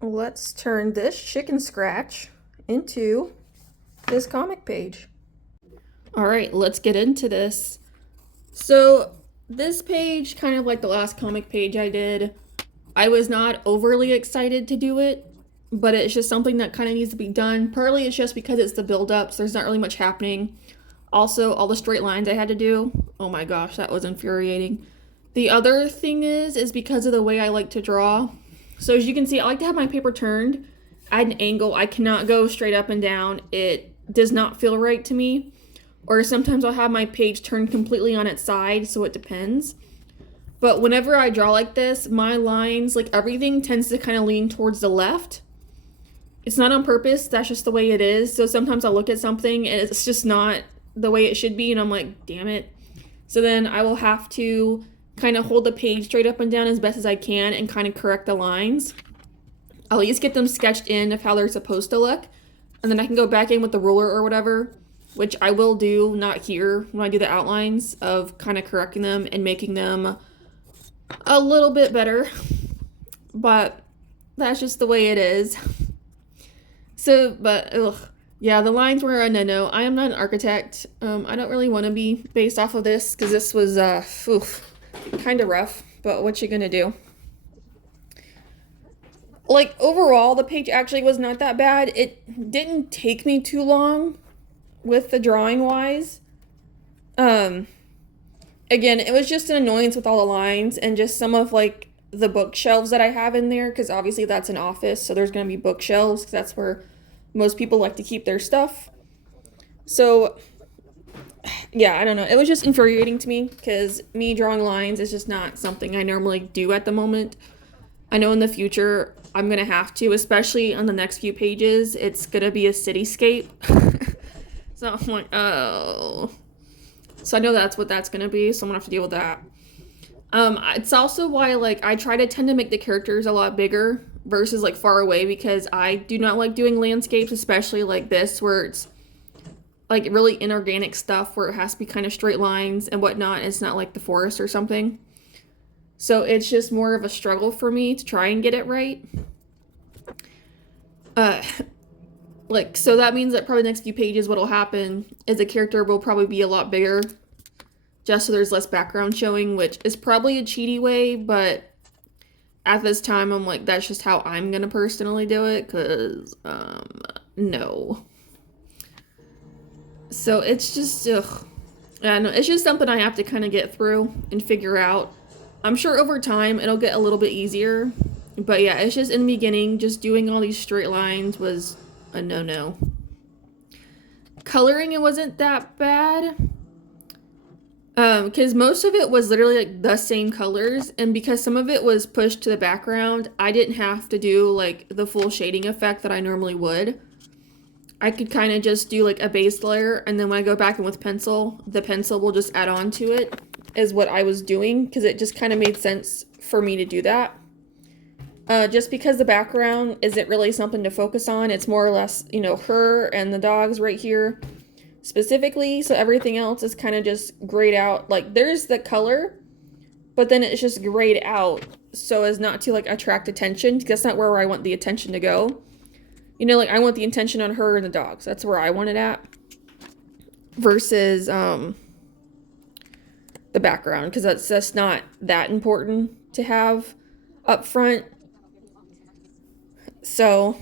let's turn this chicken scratch into this comic page. All right, let's get into this. So this page, kind of like the last comic page I did, I was not overly excited to do it, but it's just something that kind of needs to be done. Partly it's just because it's the build-up, so there's not really much happening. Also, all the straight lines I had to do, oh my gosh, that was infuriating. The other thing is because of the way I like to draw. So as you can see, I like to have my paper turned at an angle. I cannot go straight up and down. It does not feel right to me. Or sometimes I'll have my page turned completely on its side, so it depends. But whenever I draw like this, my lines, like everything tends to kind of lean towards the left. It's not on purpose, that's just the way it is. So sometimes I'll look at something and it's just not the way it should be, and I'm like, damn it. So then I will have to kind of hold the page straight up and down as best as I can and kind of correct the lines. I'll at least get them sketched in of how they're supposed to look. And then I can go back in with the ruler or whatever, which I will do, not here, when I do the outlines, of kind of correcting them and making them a little bit better. But that's just the way it is. So, but, yeah, the lines were a no-no. I am not an architect. I don't really want to be based off of this, because this was, kind of rough, but what you gonna do? Like, overall, the page actually was not that bad. It didn't take me too long with the drawing wise. Again, it was just an annoyance with all the lines and just some of like the bookshelves that I have in there, because obviously that's an office, so there's gonna be bookshelves because that's where most people like to keep their stuff. So yeah, I don't know. It was just infuriating to me because me drawing lines is just not something I normally do at the moment. I know in the future I'm gonna have to, especially on the next few pages. It's gonna be a cityscape. So I'm like, oh. So I know that's what that's gonna be, so I'm gonna have to deal with that. It's also why like I try to tend to make the characters a lot bigger versus like far away, because I do not like doing landscapes, especially like this where it's like really inorganic stuff where it has to be kind of straight lines and whatnot. It's not like the forest or something. So it's just more of a struggle for me to try and get it right. Like, so that means that probably the next few pages what'll happen is the character will probably be a lot bigger, just so there's less background showing, which is probably a cheaty way, but at this time I'm like, that's just how I'm gonna personally do it, because no. So it's just, ugh. I don't know, it's just something I have to kind of get through and figure out. I'm sure over time it'll get a little bit easier, but yeah, it's just in the beginning, just doing all these straight lines was a no-no. Coloring, it wasn't that bad, because most of it was literally like the same colors, and because some of it was pushed to the background, I didn't have to do like the full shading effect that I normally would. I could kind of just do like a base layer, and then when I go back in with pencil, the pencil will just add on to it, is what I was doing, because it just kind of made sense for me to do that. Just because the background isn't really something to focus on, it's more or less, you know, her and the dogs right here specifically, so everything else is kind of just grayed out. Like, there's the color, but then it's just grayed out so as not to like attract attention, because that's not where I want the attention to go. You know, like I want the attention on her and the dogs. That's where I want it at. Versus the background, because that's just not that important to have up front. So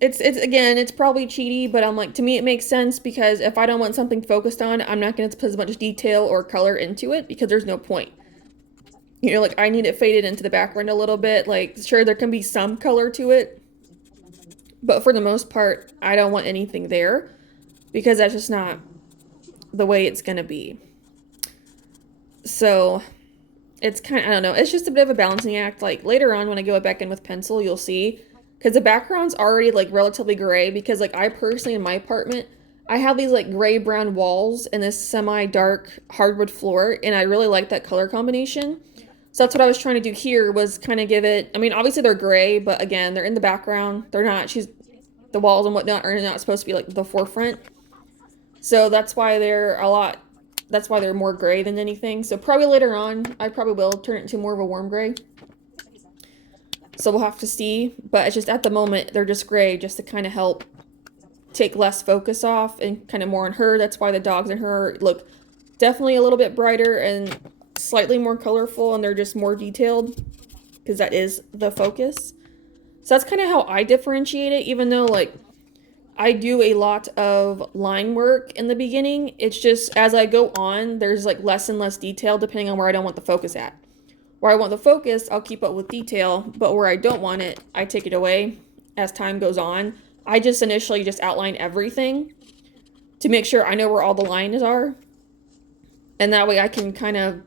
it's again, it's probably cheaty, but I'm like, to me it makes sense, because if I don't want something focused on, I'm not going to put as much detail or color into it, because there's no point. You know, like I need it faded into the background a little bit. Like, sure, there can be some color to it, but for the most part, I don't want anything there, because that's just not the way it's going to be. So it's kind of, I don't know, it's just a bit of a balancing act. Like later on when I go back in with pencil, you'll see, because the background's already like relatively gray, because like I personally in my apartment, I have these like gray brown walls and this semi-dark hardwood floor, and I really like that color combination. So that's what I was trying to do here, was kind of give it, I mean, obviously they're gray, but again, they're in the background. They're not, the walls and whatnot are not supposed to be like the forefront. So that's why they're more gray than anything. So probably later on, I probably will turn it into more of a warm gray. So we'll have to see. But it's just at the moment, they're just gray just to kind of help take less focus off and kind of more on her. That's why the dogs in her look definitely a little bit brighter and slightly more colorful, and they're just more detailed because that is the focus. So that's kind of how I differentiate it, even though like I do a lot of line work in the beginning. It's just as I go on, there's like less and less detail depending on where I don't want the focus at. Where I want the focus, I'll keep up with detail, but where I don't want it, I take it away as time goes on. I just initially just outline everything to make sure I know where all the lines are. And that way I can kind of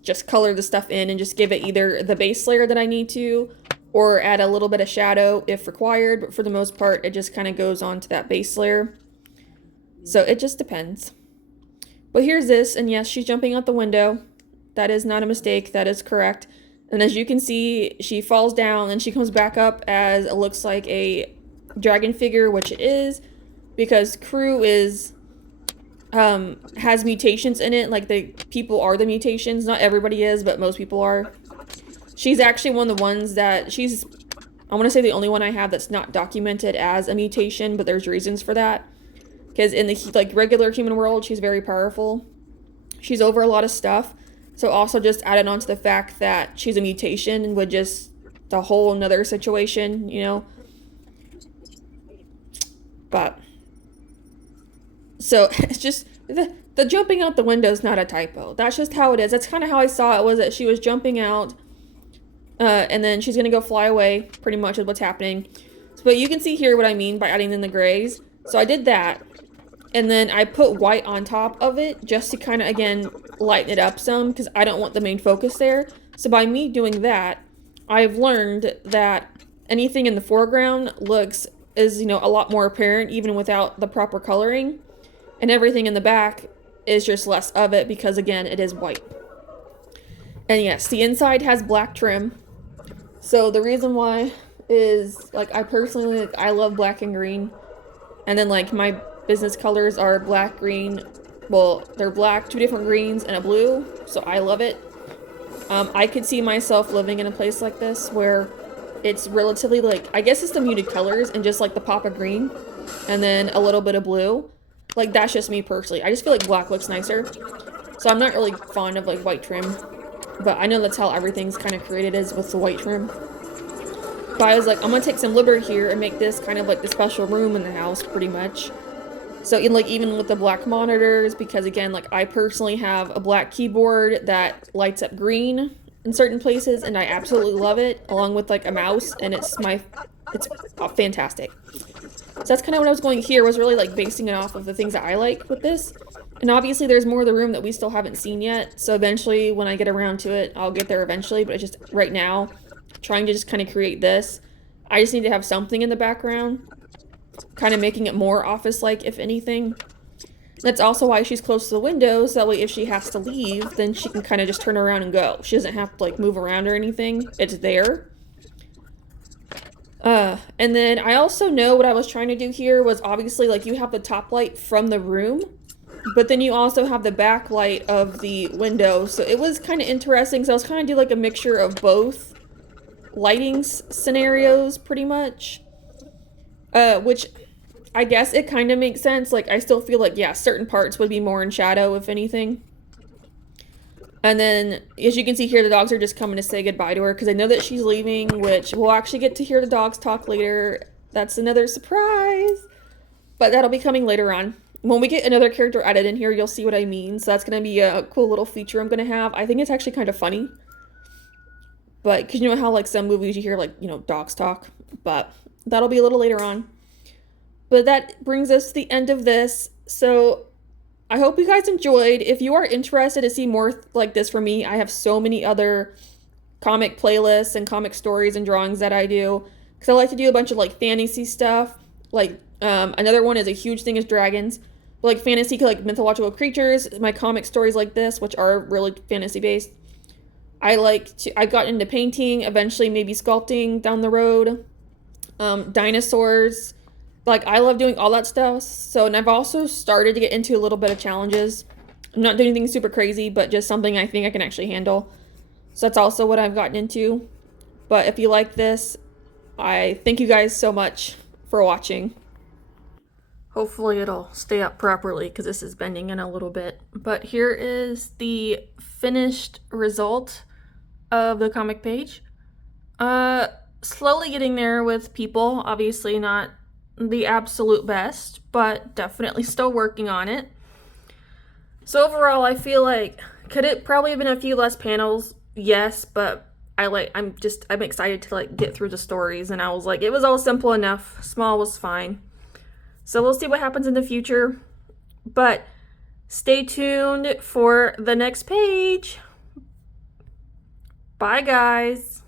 just color the stuff in and just give it either the base layer that I need to, or add a little bit of shadow if required, but for the most part, it just kind of goes on to that base layer. So it just depends. But here's this, and yes, she's jumping out the window. That is not a mistake, that is correct. And as you can see, she falls down and she comes back up as it looks like a dragon figure, which it is, because Crew is has mutations in it. Like the people are the mutations. Not everybody is, but most people are. She's actually one of the ones that I want to say the only one I have that's not documented as a mutation, but there's reasons for that. Because in the like regular human world, she's very powerful. She's over a lot of stuff. So also just added on to the fact that she's a mutation would just a whole nother situation, you know. But so it's just the jumping out the window is not a typo. That's just how it is. That's kind of how I saw it, was that she was jumping out and then she's gonna go fly away, pretty much is what's happening. But you can see here what I mean by adding in the grays. So I did that, and then I put white on top of it just to kind of, again, lighten it up some, because I don't want the main focus there. So by me doing that, I've learned that anything in the foreground is, you know, a lot more apparent even without the proper coloring. And everything in the back is just less of it because, again, it is white. And yes, the inside has black trim. So the reason why is, like, I personally, like, I love black and green. And then, like, my business colors are black, green. Well, they're black, 2 different greens, and a blue. So I love it. I could see myself living in a place like this where it's relatively, like, I guess it's the muted colors and just, like, the pop of green. And then a little bit of blue. Like, that's just me personally. I just feel like black looks nicer. So I'm not really fond of, like, white trim. But I know that's how everything's kind of created, is with the white trim. But I was like, I'm going to take some liberty here and make this kind of like the special room in the house, pretty much. So even with the black monitors, because again, like, I personally have a black keyboard that lights up green in certain places, and I absolutely love it, along with like a mouse, and it's fantastic. So that's kind of what I was going here, was really like basing it off of the things that I like with this. And obviously there's more of the room that we still haven't seen yet, so eventually when I get around to it, I'll get there eventually, but it's just right now, trying to just kind of create this. I just need to have something in the background, kind of making it more office-like, if anything. That's also why she's close to the window, so that way if she has to leave, then she can kind of just turn around and go. She doesn't have to like move around or anything. It's there. And then I also know what I was trying to do here was, obviously, like, you have the top light from the room, but then you also have the backlight of the window. So it was kind of interesting. So I was kind of doing like a mixture of both lighting scenarios, pretty much. Which I guess it kind of makes sense. Like, I still feel like, yeah, certain parts would be more in shadow, if anything. And then, as you can see here, the dogs are just coming to say goodbye to her, because I know that she's leaving, which we'll actually get to hear the dogs talk later. That's another surprise. But that'll be coming later on. When we get another character added in here, you'll see what I mean. So that's going to be a cool little feature I'm going to have. I think it's actually kind of funny. But, because you know how, like, some movies you hear, like, you know, dogs talk. But that'll be a little later on. But that brings us to the end of this. So I hope you guys enjoyed. If you are interested to see more like this from me, I have so many other comic playlists and comic stories and drawings that I do. Because I like to do a bunch of, like, fantasy stuff. Like, another one is a huge thing is dragons. But, like, fantasy, like, mythological creatures. My comic stories like this, which are really fantasy-based. I got into painting, eventually maybe sculpting down the road. Dinosaurs. Like, I love doing all that stuff. So, and I've also started to get into a little bit of challenges. I'm not doing anything super crazy, but just something I think I can actually handle. So that's also what I've gotten into. But if you like this, I thank you guys so much for watching. Hopefully it'll stay up properly because this is bending in a little bit. But here is the finished result of the comic page. Slowly getting there with people. Obviously not the absolute best, but definitely still working on it. So overall, I feel like, could it probably have been a few less panels? Yes, but I'm excited to like get through the stories, and I was like, it was all simple enough. Small was fine. So we'll see what happens in the future, but stay tuned for the next page. Bye, guys.